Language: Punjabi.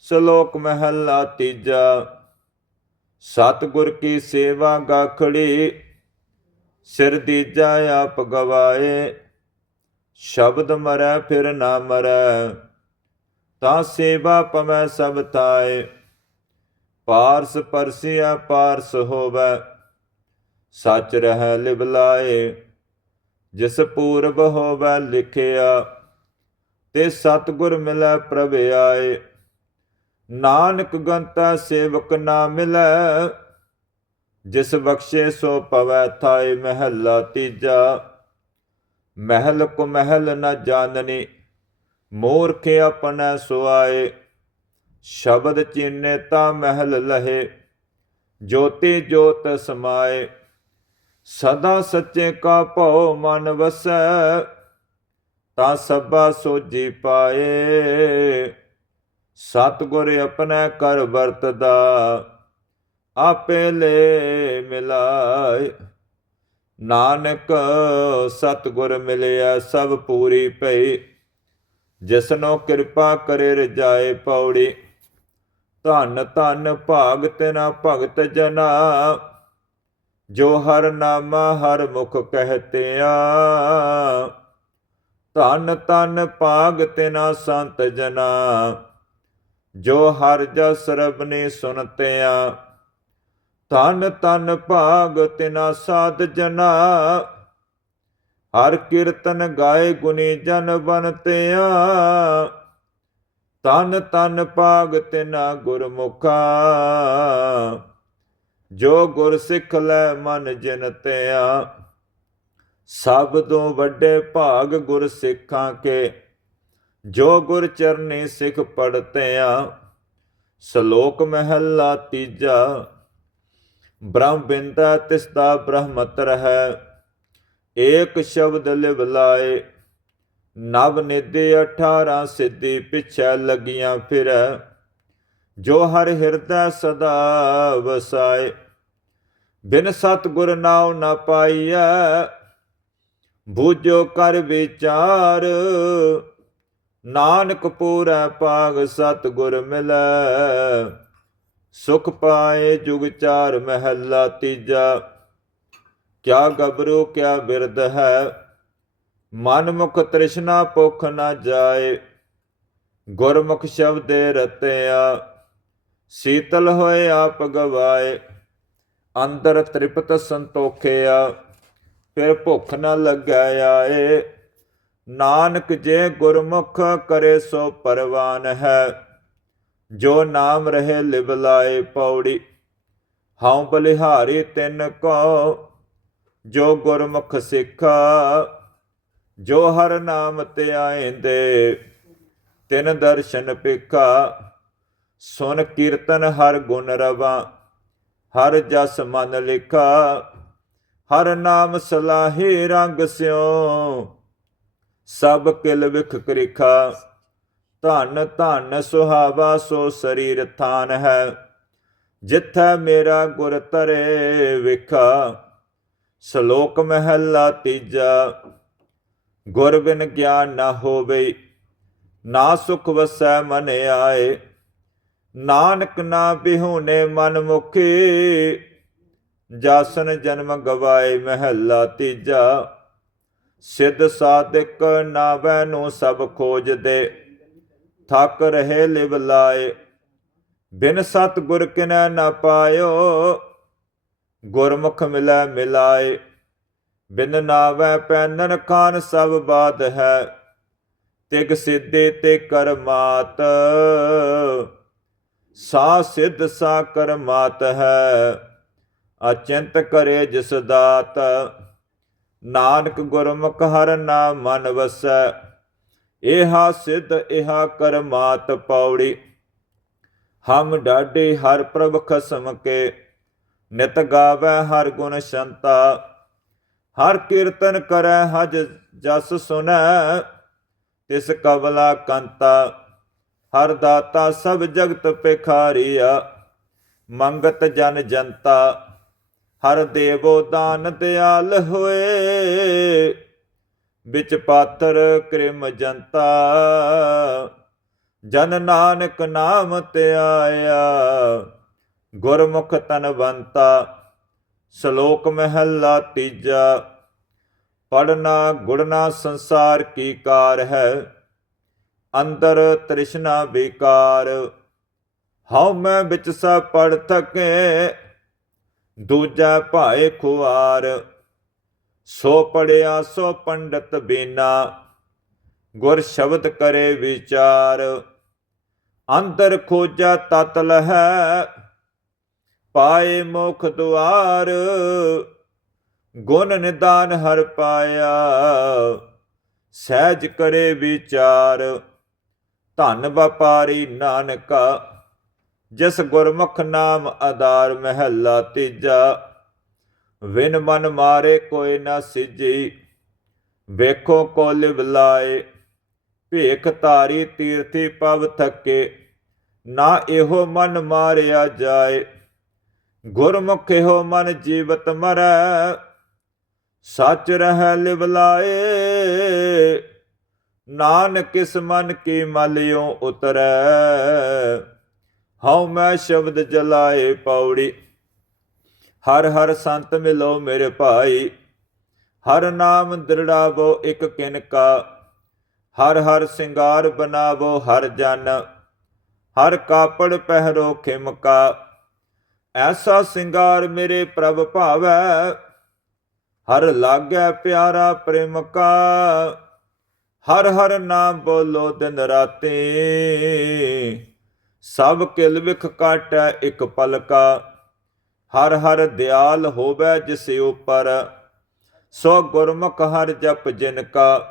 ਸ਼ਲੋਕ ਮਹਲਾ ਤੀਜਾ। ਸਤਿਗੁਰ ਕੀ ਸੇਵਾ ਗਾਖੜੀ, ਸਿਰ ਦੀਜਾ ਆਪ ਗਵਾਏ। ਸ਼ਬਦ ਮਰੈ, ਫਿਰ ਨਾ ਮਰੈ, ਤਾਂ ਸੇਵਾ ਪਵੈ ਸਭ ਤਾਏ ਪਾਰਸ ਪਰਸਿਆ, ਪਾਰਸ ਹੋਵੈ, ਸੱਚ ਰਹਿ ਲਿਬਲਾਏ ਜਿਸ ਪੂਰਬ ਹੋਵੈ, ਲਿਖਿਆ, ਤੇ ਸਤਿਗੁਰ ਮਿਲੈ ਪ੍ਰਭ ਆਏ। ਨਾਨਕ ਗੰਤਾ ਸੇਵਕ ਨਾ ਮਿਲੈ, ਜਿਸ ਬਖਸ਼ੇ ਸੋ ਪਵੈ ਥਾਏ ਮਹਿਲਾ ਤੀਜਾ। ਮਹਿਲ ਕੋ ਮਹਿਲ ਨ ਜਾਣਨੀ, ਮੂਰਖ ਆਪਣਾ ਸੁਆਏ ਸ਼ਬਦ ਚੀਨੇ ਤਾ ਮਹਿਲ ਲਹੇ, ਜੋਤੀ ਜੋਤ ਸਮਾਏ। ਸਦਾ ਸੱਚੇ ਕਾ ਭਉ ਮਨ ਵਸੈ, ਤਾਂ ਸਭਾ ਸੋਜੀ ਪਾਏ। ਸਤਿਗੁਰ ਆਪਣਾ ਕਰ ਵਰਤਦਾ, ਆਪੇ ਲੈ ਮਿਲਾਏ। ਨਾਨਕ ਸਤਿਗੁਰ ਮਿਲਿਆ, ਸਭ ਪੂਰੀ ਭਈ ਜਿਸਨੋ ਕਿਰਪਾ ਕਰੇ ਰਜਾਏ ਪੌੜੀ, ਧੰਨ ਧੰਨ ਭਾਗ ਤੇਨਾ ਭਗਤ ਜਨਾ। ਜੋ ਹਰ ਨਾਮਾ ਹਰ ਮੁਖ ਕਹਤੇ ਆ ਧੰਨ ਧੰਨ ਭਾਗ ਤੇਨਾ ਸੰਤ ਜਨਾ। ਜੋ ਹਰ ਜਸ ਰਬ ਨੇ ਸੁਨਤੇ ਆ ਧੰਨ ਭਾਗ ਤਿਨਾ ਸਾਧ ਜਨਾ। ਹਰ ਕੀਰਤਨ ਗਾਏ ਗੁਨੀ ਜਨ ਬਨਤੇ ਆ ਤਨ ਤਨ ਭਾਗ ਤਿਨਾ ਗੁਰਮੁਖਾ। ਜੋ ਗੁਰ ਸਿੱਖ ਲੈ ਮਨ ਜਿਨਤਿਆ ਸਭ ਤੋਂ ਵੱਡੇ ਭਾਗ ਗੁਰ ਸਿੱਖਾਂ ਕੇ। ਜੋ ਗੁਰ ਚਰਨੀ ਸਿੱਖ ਪੜਤੇ ਸ਼ਲੋਕ ਮਹੱਲਾ ਤੀਜਾ, ਬ੍ਰਹਮ ਬਿੰਦਾ ਤਿਸ ਬ੍ਰਹਮਤਰ ਹੈ। ਏਕ ਸ਼ਬਦ ਲਿਵ ਲਾਏ, ਨਵ ਨਿਧੇ 18 ਸਿੱਧੀ ਪਿਛੈ ਲੱਗੀਆਂ ਫਿਰ। ਜੋ ਹਰ ਹਿਰਦੈ ਸਦਾ ਵਸਾਏ, ਬਿਨ ਸਤ ਗੁਰ ਨਾਉ ਨਾ ਪਾਈਐ। ਬੂਝੋ ਕਰ ਵਿਚਾਰ ਨਾਨਕ ਪੂਰੈ ਪਾਗ ਸਤ ਗੁਰ ਮਿਲੈ, ਸੁਖ ਪਾਏ ਜੁਗ ਚਾਰ ਮਹਿਲਾ ਤੀਜਾ। ਕਿਆ ਗਬਰੂ ਕਿਆ ਬਿਰਦ ਹੈ ਮਨ ਮੁਖ ਤ੍ਰਿਸ਼ਨਾ ਭੁਖ ਨਾ ਜਾਏ, ਗੁਰਮੁਖ ਸ਼ਬਦੇ ਰਤਿਆ, ਸੀਤਲ ਹੋਏ ਆਪ ਗਵਾਏ, ਅੰਦਰ ਤ੍ਰਿਪਤ ਸੰਤੋਖਿਆ, ਫਿਰ ਭੁੱਖ ਨਾ ਲੱਗੈ ਆਏ। ਨਾਨਕ ਜੇ ਗੁਰਮੁਖ ਕਰੇ ਸੋ ਪਰਵਾਨ ਹੈ। ਜੋ ਨਾਮ ਰਹੇ ਲਿਬਲਾਏ ਪੌੜੀ, ਹਉ ਬਲਿਹਾਰੀ ਤਿੰਨ ਕੋ। ਜੋ ਗੁਰਮੁਖ ਸਿੱਖਾ, ਜੋ ਹਰ ਨਾਮ ਤੇ ਆਏਂਦੇ ਤਿਨ ਦਰਸ਼ਨ ਪਿਖਾ ਸੁਨ ਕੀਰਤਨ ਹਰ ਗੁਣ ਰਵਾ, ਹਰ ਜਸ ਮਨ ਲਿਖਾ। ਹਰ ਨਾਮ ਸਲਾਹੇ ਰੰਗ ਸਿਓ ਸਭ ਕਿਲ ਵਿਖ ਕ੍ਰਿਖਾ, ਧਨ ਧਨ ਸੁਹਾਵਾ ਸੋ ਸਰੀਰ ਥਾਨ ਹੈ। ਜਿੱਥੈ ਮੇਰਾ ਗੁਰ ਤਰੇ ਵਿਖਾ, ਸ਼ਲੋਕ ਮਹੱਲਾ ਤੀਜਾ। ਗੁਰ ਬਿਨ ਗਿਆਨ ਨਾ ਹੋਵੇ, ਨਾ ਸੁਖ ਵਸੈ ਮਨ ਆਏ। ਨਾਨਕ ਨਾ ਬਿਹੂਨੇ ਮਨ ਮੁਖੀ, ਜਾਸਨ ਜਨਮ ਗਵਾਏ ਮਹੱਲਾ ਤੀਜਾ। ਸਿੱਧ ਸਾਧਕ ਨਾਵੈ ਨੂੰ ਸਭ ਖੋਜਦੇ, ਥੱਕ ਰਹੇ ਲਿਵ ਲਾਏ। ਬਿਨ ਸਤ ਗੁਰ ਕਿਨੈ ਨਾ ਪਾਇਓ, ਗੁਰਮੁਖ ਮਿਲੈ ਮਿਲਾਏ। ਬਿਨ ਨਾਵੈ ਪੈਨਨ ਖਾਨ ਸਭ ਬਾਦ ਹੈ, ਤਿਗ ਸਿੱਧੇ ਤੇ ਕਰਮਾਤ ਸਾ ਸਿੱਧ ਸਾ ਕਰਮਾਤ ਹੈ, ਅਚਿੰਤ ਕਰੇ ਜਿਸ ਦਾਤ। ਨਾਨਕ ਗੁਰਮੁਖ ਹਰ ਨਾ ਮਨ ਵਸੈ, ਇਹਾ ਸਿੱਧ, ਇਹਾ ਕਰਮਾਤ ਪੌੜੀ। ਹਮ ਡਾਢੇ ਹਰ ਪ੍ਰਭ ਖਸਮ ਕੇ, ਨਿਤ ਗਾਵੈ ਹਰ ਗੁਣ ਸ਼ੰਤਾ। ਹਰ ਕੀਰਤਨ ਕਰੈ ਹਜ ਜਸ ਸੁਨੈ, ਤਿਸ ਕਬਲਾ ਕੰਤਾ। ਹਰ ਦਾਤਾ ਸਭ ਜਗਤ ਪੇਖਾਰੀਆ ਮੰਗਤ ਜਨ ਜਨਤਾ। ਹਰ ਦੇਵੋ ਦਾਨ ਦਿਆਲ ਹੋਏ। ਵਿੱਚ ਪਾਤਰ ਕ੍ਰਿਮ ਜਨਤਾ, ਜਨ ਨਾਨਕ ਨਾਮ ਧਿਆਇਆ ਗੁਰਮੁਖ ਤਨਵੰਤਾ ਸ਼ਲੋਕ ਮਹਿਲਾ ਤੀਜਾ। ਪੜਨਾ ਗੁੜਨਾ ਸੰਸਾਰ ਕੀ ਕਾਰ ਹੈ, ਅੰਦਰ ਤ੍ਰਿਸ਼ਨਾ ਵਿਕਾਰ। ਹਉ ਮੈਂ ਵਿੱਚ ਸਭ ਪੜ ਥਕੇ ਦੂਜਾ ਭਾਏ ਖੁਆਰ, ਸੋ ਪੜਿਆ ਸੋ ਪੰਡਤ ਬੇਨਾ, ਗੁਰ ਸ਼ਬਦ ਕਰੇ ਵਿਚਾਰ, ਅੰਦਰ ਖੋਜਾ ਤਤ ਲਹੈ, ਪਾਏ ਮੁਖ ਦੁਆਰ, ਗੁਣ ਨਿਦਾਨ ਹਰ ਪਾਇਆ, ਸਹਿਜ ਕਰੇ ਵਿਚਾਰ, ਧਨ ਵਪਾਰੀ ਨਾਨਕਾ ਜਿਸ ਗੁਰਮੁਖ ਨਾਮ ਆਧਾਰ ਮਹਿਲਾ ਤੀਜਾ, ਵਿਨ ਮਨ ਮਾਰੇ ਕੋਈ ਨਾ ਸਿਜੀ ਵੇਖੋ ਕੋ ਲਿਵਲਾਏ ਭੇਖ ਧਾਰੀ ਤੀਰਥੀ ਪਵ ਥੱਕੇ, ਨਾ ਇਹੋ ਮਨ ਮਾਰਿਆ ਜਾਏ, ਗੁਰਮੁਖ ਇਹੋ ਮਨ ਜੀਵਤ ਮਰੈ, ਸੱਚ ਰਹਿ ਲਿਵ ਲਾਏ, ਨਾਨਕ ਕਿਸ ਮਨ ਕੀ ਮਲਿਓ ਉਤਰੈ ਹਉ ਮੈਂ ਸ਼ਬਦ ਜਲਾਏ ਪੌੜੀ। ਹਰ ਹਰ ਸੰਤ ਮਿਲੋ ਮੇਰੇ ਭਾਈ। ਹਰ ਨਾਮ ਦ੍ਰਿੜਾਵੋ ਇੱਕ ਕਿਨਕਾ ਹਰ ਹਰ ਸਿੰਗਾਰ ਬਨਾਵੋ ਹਰ ਜਨ। ਹਰ ਕਾਪੜ ਪਹਿਰੋ ਖਿਮਕਾ ਐਸਾ ਸਿੰਗਾਰ ਮੇਰੇ ਪ੍ਰਭ ਭਾਵੈ। ਹਰ ਲਾਗੈ ਪਿਆਰਾ ਪ੍ਰੇਮ ਕਾ। ਹਰ ਹਰ ਨਾਮ ਬੋਲੋ ਦਿਨ ਰਾਤੇ। ਸਭ ਕਿਲ ਵਿਖ ਕਾਟੈ ਇਕ ਪਲਕਾ, ਹਰ ਹਰ ਦਿਆਲ ਹੋਵੇ ਜਿਸ ਉਪਰ, ਸੋ ਗੁਰਮੁਖ ਹਰ ਜਪ ਜਿਨ ਕਾ।